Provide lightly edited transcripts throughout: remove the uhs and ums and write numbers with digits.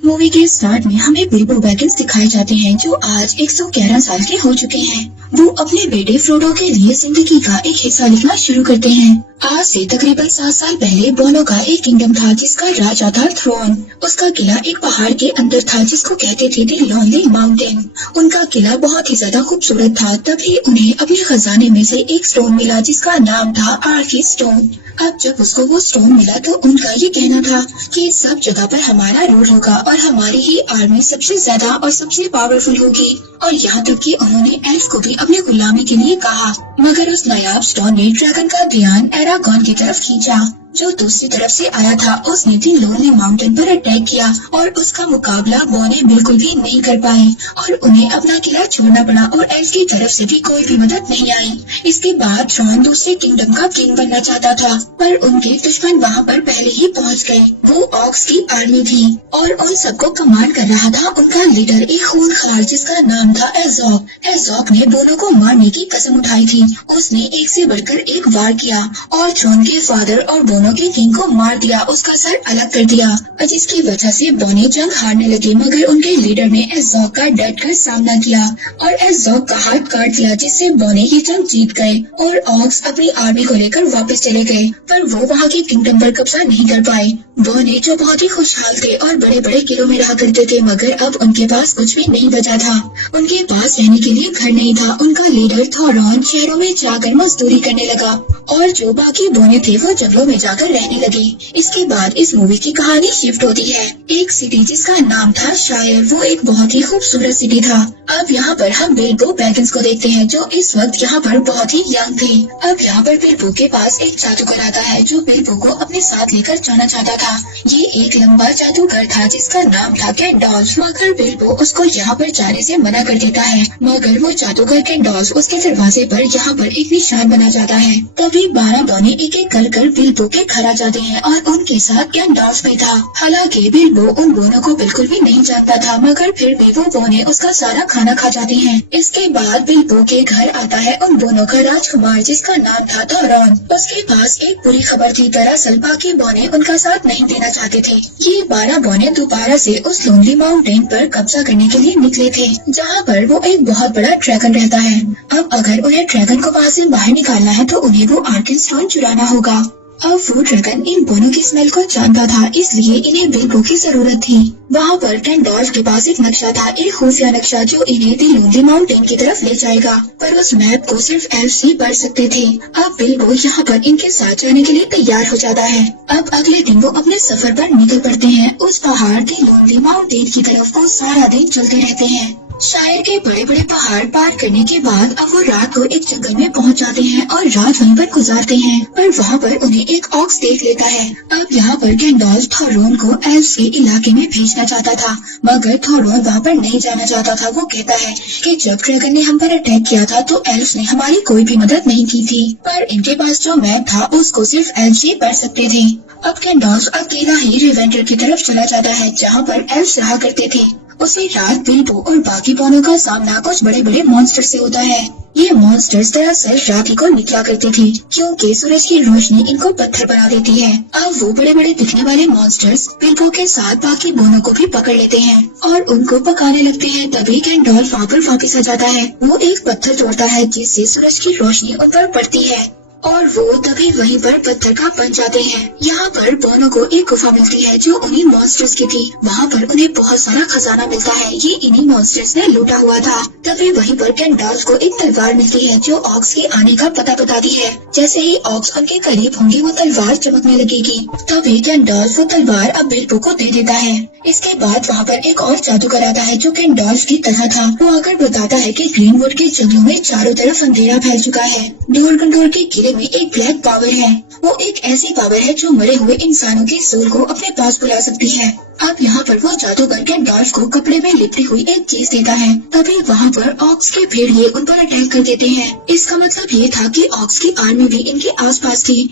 Movie के start में हमें बिल्बो बैगिंस दिखाए जाते हैं जो आज 111 साल के हो चुके हैं। वो अपने बेटे फ्रोडो के लिए जिंदगी का एक हिस्सा लिखना शुरू करते हैं। आज से तकरीबन 7 साल पहले बोनो का एक किंगडम था जिसका राजा था थ्रोन। उसका किला एक पहाड़ के अंदर था जिसको कहते थे द लोनली माउंटेन। उनका किला बहुत ही ज्यादा खूबसूरत था। तभी उन्हें अपने खजाने में से एक स्टोन मिला जिसका नाम था आर्की स्टोन। अब जब उसको वो स्टोन मिला तो उनका ये कहना था कि सब जगह पर हमारा रूल होगा और हमारी ही आर्मी सबसे ज्यादा और सबसे पावरफुल होगी। और यहाँ तक कि उन्होंने एल्फ को भी अपने गुलामी के लिए कहा। मगर उस नायाब स्टोन ने ड्रैगन का ध्यान एरागॉन की तरफ खींचा जो दूसरी तरफ से आया था। उसने दी लोनली माउंटेन पर अटैक किया और उसका मुकाबला वो ने बिल्कुल भी नहीं कर पाए और उन्हें अपना किला छोड़ना पड़ा और एल्फ की तरफ से भी कोई भी मदद नहीं आई। इसके बाद थ्रोन दूसरे किंगडम का किंग बनना चाहता था पर उनके दुश्मन वहाँ पर पहले ही पहुँच गए। वो ऑक्स की आर्मी थी और उन सबको कमांड कर रहा था उनका लीडर एक खूनखार जिसका नाम था एज़ोक। एज़ोक ने बोनो को मारने की कसम उठाई थी। उसने एक से बढ़कर एक वार किया और थ्रोन के फादर और बोनो के किंग को मार दिया, उसका सर अलग कर दिया और जिसकी वजह से बोने जंग हारने लगे। मगर उनके लीडर ने एज़ोक का डट कर सामना किया और एज़ोक का हाथ काट दिया जिससे बोने ये जंग जीत गए और ऑक्स अपनी आर्मी को लेकर वापस चले गए। पर वो वहाँ के किंगडम पर कब्जा नहीं कर पाए। बोने जो बहुत ही खुशहाल थे और बड़े बड़े किलों में रहा करते थे मगर अब उनके पास कुछ भी नहीं बचा था। उनके पास रहने के लिए घर नहीं था। उनका लीडर थोरॉन शहरों में जाकर मजदूरी करने लगा और जो बाकी बोने थे वो जंगलों में जाकर रहने लगे। इसके बाद इस मूवी की कहानी शिफ्ट होती है एक सिटी जिसका नाम था शायर। वो एक बहुत ही खूबसूरत सिटी था। अब यहाँ पर हम बिल्बो बैगिंस को देखते हैं जो इस वक्त यहाँ पर बहुत ही यंग थे। अब यहाँ पर बिल्बो के पास एक जादूगर आता है जो बिल्बो को अपने साथ लेकर जाना चाहता था। ये एक लंबा जादूगर था जिसका नाम था गैंडॉल्फ। मगर बिल्बो उसको यहाँ पर जाने से मना कर देता है। मगर वो जादूगर गैंडॉल्फ उसके दरवाजे पर यहाँ पर एक निशान बना जाता है। तभी 12 बोने एक एक कर बिल्बो के घर आ जाते हैं और उनके साथ गैंडॉल्फ भी था। हालांकि बिल्बो उन बोनों को बिल्कुल भी नहीं जानता था मगर फिर भी वो बोने उसका सारा खाना खा जाते हैं। इसके बाद बिल्बो के घर आता है उन बोनों का राजकुमार जिसका नाम था थोरॉन। उसके पास एक बुरी खबर थी। दरअसल बाकी बोने उनका साथ नहीं देना चाहते थे। ये 12 बोने दोबारा से उस लोनली माउंटेन पर कब्जा करने के लिए निकले थे जहाँ पर वो एक बहुत बड़ा ड्रैगन रहता है। अब अगर उन्हें ड्रैगन को वहाँ से बाहर निकालना है तो उन्हें वो आर्कन स्टोन चुराना होगा। अब वो ड्रैगन इन बोनों की स्मेल को जानता था इसलिए इन्हें बिल्बो की जरूरत थी। वहाँ पर गैंडॉल्फ के पास एक नक्शा था, एक खुफिया नक्शा जो इन्हें दी लोनली माउंटेन की तरफ ले जाएगा। पर उस मैप को सिर्फ एल्फ्स ही पढ़ सकते थे। अब बिल्बो यहाँ पर इनके साथ जाने के लिए तैयार हो जाता है। अब अगले दिन वो अपने सफर पर निकल पड़ते हैं। उस पहाड़ दी लोनली माउंटेन की तरफ वो सारा दिन चलते रहते हैं। शायर के बड़े बड़े पहाड़ पार करने के बाद अब वो रात को एक जंगल में पहुंच जाते हैं और रात वहीं पर गुजारते हैं। पर वहाँ पर उन्हें एक ऑक्स देख लेता है। अब यहाँ पर गैंडॉल्फ थोरॉन को एल्फ्स के इलाके में भेजना चाहता था मगर थोरॉन वहाँ पर नहीं जाना चाहता था। वो कहता है कि जब ड्रैगन ने हम पर अटैक किया था तो एल्फ्स ने हमारी कोई भी मदद नहीं की थी। पर इनके पास जो मैप था उसको सिर्फ एल्फ्स ही पढ़ सकते थे। अब गैंडॉल्फ अकेला ही रिवेंडर की तरफ चला जाता है जहाँ पर एल्फ्स रहा करते थे। उसी रात बिल्बो और बाकी बोनों का सामना कुछ बड़े बड़े मॉन्स्टर से होता है। ये मॉन्स्टर्स दरअसल रात ही को निकला करती थी क्योंकि सूरज की रोशनी इनको पत्थर बना देती है। अब वो बड़े बड़े दिखने वाले मॉन्स्टर्स बिल्बो के साथ बाकी बोनों को भी पकड़ लेते हैं और उनको पकाने लगते हैं। तभी गैंडॉल्फ वहाँ पर वापस आ जाता है। वो एक पत्थर तोड़ता है जिससे सूरज की रोशनी उन पर पड़ती है और वो तभी वहीं पर पत्थर का बन जाते हैं। यहाँ पर बोनों को एक गुफा मिलती है जो उन्हीं मॉन्स्टर्स की थी। वहाँ पर उन्हें बहुत सारा खजाना मिलता है। ये इन्हीं मॉन्स्टर्स ने लूटा हुआ था। तभी वहीं पर गैंडॉल्फ को एक तलवार मिलती है जो ऑक्स के आने का पता बताती है। जैसे ही ऑक्स उनके करीब होंगे वो तलवार चमकने लगेगी। तभी गैंडॉल्फ वो तलवार अब बिल्बो को दे देता है। इसके बाद वहाँ पर एक और जादूगर आता है जो गैंडॉल्फ की तरह था। वो आकर बताता है कि ग्रीनवुड के जंगलों में चारों तरफ अंधेरा फैल चुका है। डोर कंडोर के किले में एक ब्लैक पावर है। वो एक ऐसी पावर है जो मरे हुए इंसानों के सोल को अपने पास बुला सकती है। अब यहाँ पर वो जादूगर गैंडॉल्फ को कपड़े में लिपटी हुई एक चीज देता है। तभी वहाँ पर ऑक्स के भेड़िए उन पर अटैक कर देते हैं। इसका मतलब ये था कि ऑक्स की आर्मी भी इनके आसपास थी।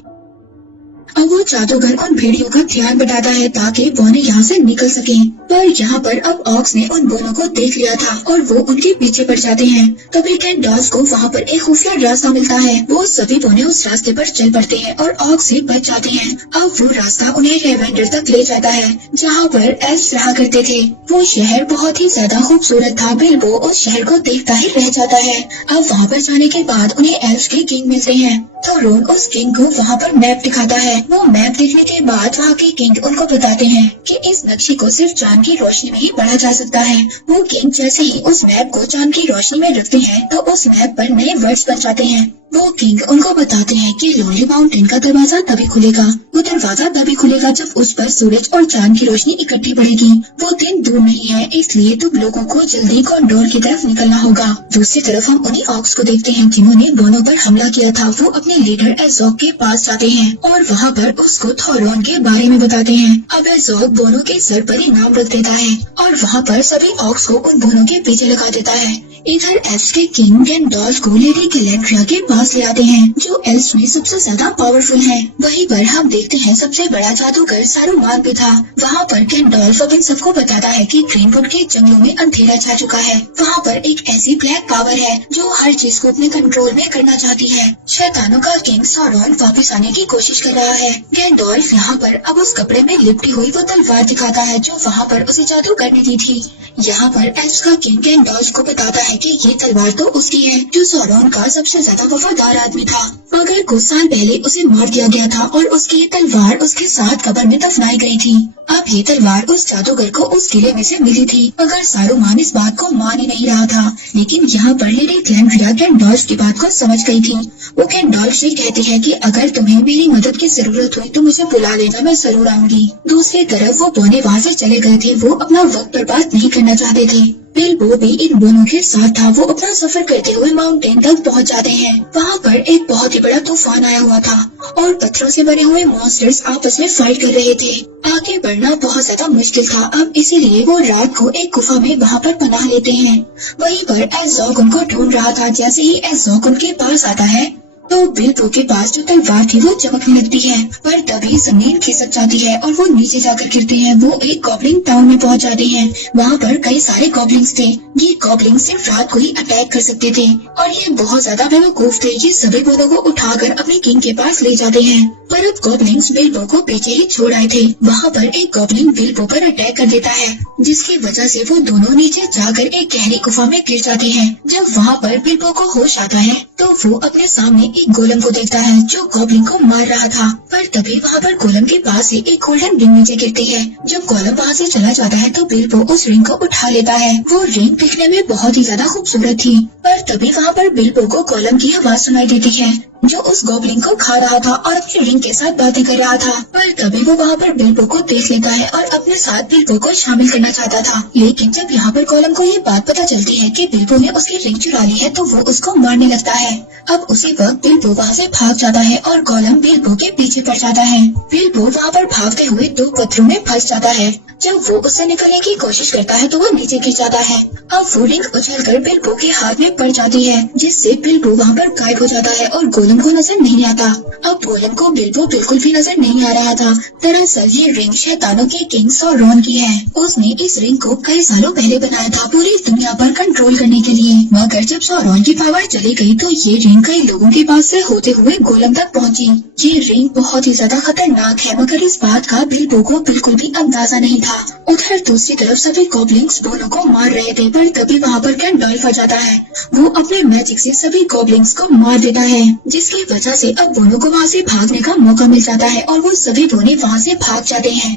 अब वो जादूगर उन भेड़ियों का ध्यान बटाता है ताकि बोने यहाँ से निकल सके। पर यहाँ पर अब ऑक्स ने उन बोनों को देख लिया था और वो उनके पीछे पड़ जाते हैं। तभी गैंडॉल्फ को वहाँ पर एक खुफिया रास्ता मिलता है। वो सभी बोने उस रास्ते पर चल पड़ते हैं और ऑक्स से बच जाते हैं। अब वो रास्ता उन्हें लेवेंडर तक ले जाता है जहाँ पर एल्फ्स रहा करते थे। वो शहर बहुत ही ज्यादा खूबसूरत था। बिल्बो उस शहर को देखता ही रह जाता है। अब वहाँ पर जाने के बाद उन्हें एल्फ्स के किंग मिलते हैं। तो रोन उस किंग को वहाँ पर मैप दिखाता है। वो मैप देखने के बाद वहाँ के किंग उनको बताते हैं कि इस नक्शे को सिर्फ चांद की रोशनी में ही पढ़ा जा सकता है। वो किंग जैसे ही उस मैप को चांद की रोशनी में रखते हैं तो उस मैप पर नए वर्ड्स बन जाते हैं। वो किंग उनको बताते हैं कि लोनली माउंटेन का दरवाजा तभी खुलेगा। वो दरवाजा तभी खुलेगा जब उस पर सूरज और चांद की रोशनी इकट्ठी पड़ेगी। वो दिन दूर नहीं है, इसलिए तुम लोगों को जल्दी कॉन्डोर की तरफ निकलना होगा। दूसरी तरफ हम उन्हीं ऑक्स को देखते हैं जिन्होंने बोनो पर हमला किया था। वो अपने लीडर एज़ोक के पास जाते हैं और वहाँ पर उसको थोरॉन के बारे में बताते हैं। अब एज़ोक बोनो के सर पर इनाम रख देता है और वहाँ पर सभी ऑक्स को उन बोनो के पीछे लगा देता है। इधर एल्फ्स के किंग गैंडॉल्फ को लेडी गैलेंड्रिया के पास ले आते हैं जो एल्फ्स में सबसे ज्यादा पावरफुल है। वहीं पर हम देखते हैं सबसे बड़ा जादूगर सारूमान भी था। वहाँ पर गैंडॉल्फ अब इन सबको बताता है कि ग्रीनवुड के जंगलों में अंधेरा छा चुका है। वहाँ पर एक ऐसी ब्लैक पावर है जो हर चीज को अपने कंट्रोल में करना चाहती है। शैतानों का किंग सौरॉन वापस आने की कोशिश कर रहा है। गैंडॉल्फ यहाँ पर अब उस कपड़े में लिपटी हुई वो तलवार दिखाता है जो वहाँ पर उसे जादू करने दी थी। यहाँ पर एल्फ्स का किंग गैंडॉल्फ को बताता है कि ये तलवार तो उसकी है जो सौरॉन का सबसे ज्यादा वफादार आदमी था, मगर कुछ साल पहले उसे मार दिया गया था और उसकी ये तलवार उसके साथ कब्र में दफनाई गई थी। अब ये तलवार उस जादूगर को उस किले में से मिली थी, मगर सारूमान इस बात को मान ही नहीं रहा था। लेकिन यहाँ पर लेडी गैलेंड्रिया गैंडॉल्फ की बात को समझ गई थी। वो गैंडॉल्फ से कहती है कि अगर तुम्हें मेरी मदद की जरूरत हुई तो मुझे बुला लेना, मैं जरूर आऊंगी। दूसरी तरफ वो बोने वहाँ से चले गए थे। वो अपना वक्त बर्बाद नहीं करना चाहते थे। बिल्बो भी इन बोनों के साथ था। वो अपना सफर करते हुए माउंटेन तक पहुंच जाते हैं। वहाँ पर एक बहुत ही बड़ा तूफान आया हुआ था और पत्थरों से बने हुए मॉन्स्टर्स आपस में फाइट कर रहे थे। आगे बढ़ना बहुत ज्यादा मुश्किल था। अब इसीलिए वो रात को एक गुफा में वहाँ पर पनाह लेते हैं। वहीं पर एज़ोक उनको ढूंढ रहा था। जैसे ही एज़ोक उनके पास आता है तो बिल्बो के पास जो तलवार थी वो चमकने लगती है, पर तभी जमीन खिसक जाती है और वो नीचे जाकर गिरते हैं। वो एक गॉब्लिन टाउन में पहुंच जाते हैं। वहाँ पर कई सारे गॉब्लिन्स थे। ये गॉब्लिन्स सिर्फ रात को ही अटैक कर सकते थे और ये बहुत ज्यादा बेवकूफ थे। ये सभी बोनों को उठाकर अपने किंग के पास ले जाते हैं, पर अब गॉब्लिन्स बिल्बो को पीछे ही छोड़ आए थे। वहाँ पर एक गॉब्लिन बिल्बो पर अटैक कर देता है, जिसकी वजह से वो दोनों नीचे जाकर एक गहरी गुफा में गिर जाते हैं। जब वहाँ पर बिल्बो को होश आता है तो वो अपने सामने एक गोलम को देखता है जो गॉब्लिन को मार रहा था। पर तभी वहाँ पर गोलम के पास से एक गोल्डन रिंग नीचे गिरती है। जब गोलम वहाँ से चला जाता है तो बिल्बो उस रिंग को उठा लेता है। वो रिंग दिखने में बहुत ही ज्यादा खूबसूरत थी, पर तभी वहाँ पर बिल्बो को गोलम की आवाज सुनाई देती है जो उस गॉब्लिन को खा रहा था और अपनी रिंग के साथ बातें कर रहा था। पर तभी वो वहाँ पर बिल्बो को देख लेता है और अपने साथ बिल्बो को शामिल करना चाहता था। लेकिन जब यहाँ पर गोलम को ये बात पता चलती है कि बिल्बो ने उसकी रिंग चुरा ली है तो वो उसको मारने लगता है। अब उसी वक्त बिल्बो वहाँ से भाग जाता है और गोलम बिल्बो के पीछे पड़ जाता है। बिल्बो वहाँ पर भागते हुए दो पत्थरों में फंस जाता है। जब वो उससे निकलने की कोशिश करता है तो वो नीचे गिर जाता है। अब वो रिंग उछलकर बिल्बो के हाथ में पड़ जाती है, जिससे बिल्बो वहाँ पर गायब हो जाता है और गोलम को नजर नहीं आता। अब गोलम को बिल्बो बिल्कुल भी नजर नहीं आ रहा था। दरअसल ये रिंग शैतानों के किंग सौरॉन की है। उसने इस रिंग को कई सालों पहले बनाया था पूरी दुनिया पर कंट्रोल करने के लिए, मगर जब सौरॉन की पावर चली गई तो ये रिंग कई लोगों के पास से होते हुए गोलम तक पहुँची। ये रिंग बहुत ही ज्यादा खतरनाक है, मगर इस बात का बिल्बो को बिल्कुल भी अंदाजा नहीं था। उधर दूसरी तरफ सभी गॉब्लिन्स बोनो को मार रहे थे, पर तभी वहाँ पर गैंडॉल्फ आ जाता है। वो अपने मैजिक से सभी गॉब्लिन्स को मार देता है, जिसकी वजह से अब बोनो को वहाँ से भागने का मौका मिल जाता है और वो सभी बोने वहाँ से भाग जाते हैं।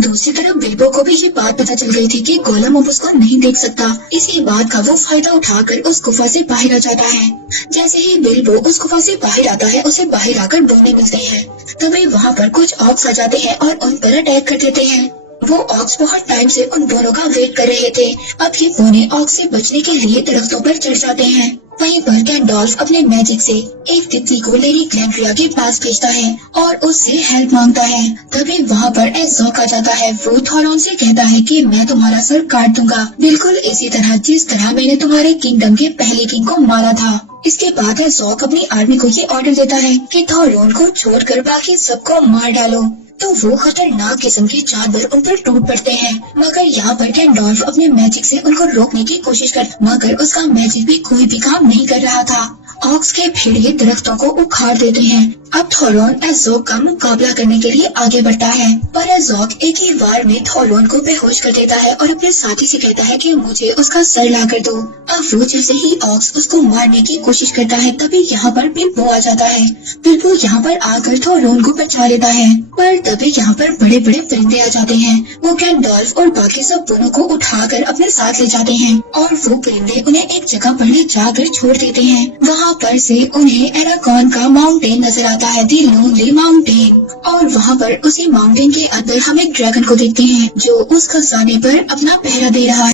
दूसरी तरफ बिल्बो को भी ये बात पता चल गई थी कि गोलम अब उसको नहीं देख सकता। इसी बात का वो फायदा उठाकर उस गुफा से बाहर आ जाता है। जैसे ही बिल्बो उस गुफा से बाहर आता है उसे बाहर आकर बोने मिलते हैं। तभी वहाँ पर कुछ ऑक्स आ जाते हैं और उन पर अटैक कर देते हैं। वो ऑक्स बहुत टाइम से उन बोनों का वेट कर रहे थे। अब ये बोने ऑक्स से बचने के लिए दरख्तों पर चढ़ जाते हैं। वहीं पर गैंडॉल्फ अपने मैजिक से एक तितली को लेडी ग्लैंड्रिया के पास भेजता है और उससे हेल्प मांगता है। तभी वहाँ पर एज़ोक आ जाता है। वो थॉरॉन से कहता है कि मैं तुम्हारा सर काट दूंगा, बिल्कुल इसी तरह जिस तरह मैंने तुम्हारे किंगडम के पहले किंग को मारा था। इसके बाद एज़ोक अपनी आर्मी को ये ऑर्डर देता है कि थॉरॉन को छोड़कर बाकी सबको मार डालो। तो वो खतरनाक किस्म के जानवर उन पर टूट पड़ते हैं, मगर यहाँ पर गैंडॉल्फ अपने मैजिक से उनको रोकने की कोशिश कर, मगर उसका मैजिक भी कोई भी काम नहीं कर रहा था। ऑक्स के भेड़िए दरख्तों को उखाड़ देते हैं। अब थॉरॉन एज़ोक का मुकाबला करने के लिए आगे बढ़ता है, पर एज़ोक एक ही वार में थॉरॉन को बेहोश कर देता है और अपने साथी से कहता है कि मुझे उसका सर ला कर दो। अब वो जैसे ही ऑक्स उसको मारने की कोशिश करता है, तभी यहाँ पर बिल्बो आ जाता है। बिल्बो यहाँ पर आकर थॉरॉन को बचा लेता है, पर तभी यहाँ पर बड़े बड़े परिंदे आ जाते हैं। वो गैंडॉल्फ और बाकी सब दोनों को उठाकर अपने साथ ले जाते हैं और वो परिंदे उन्हें एक जगह पर ले जाकर छोड़ देते हैं। वहाँ पर से उन्हें एरागॉन का माउंटेन नजर आता है, दी लोनली माउंटेन। और वहाँ पर उसी माउंटेन के अंदर हम एक ड्रैगन को देखते हैं जो उस खजाने पर अपना पहरा दे रहा है।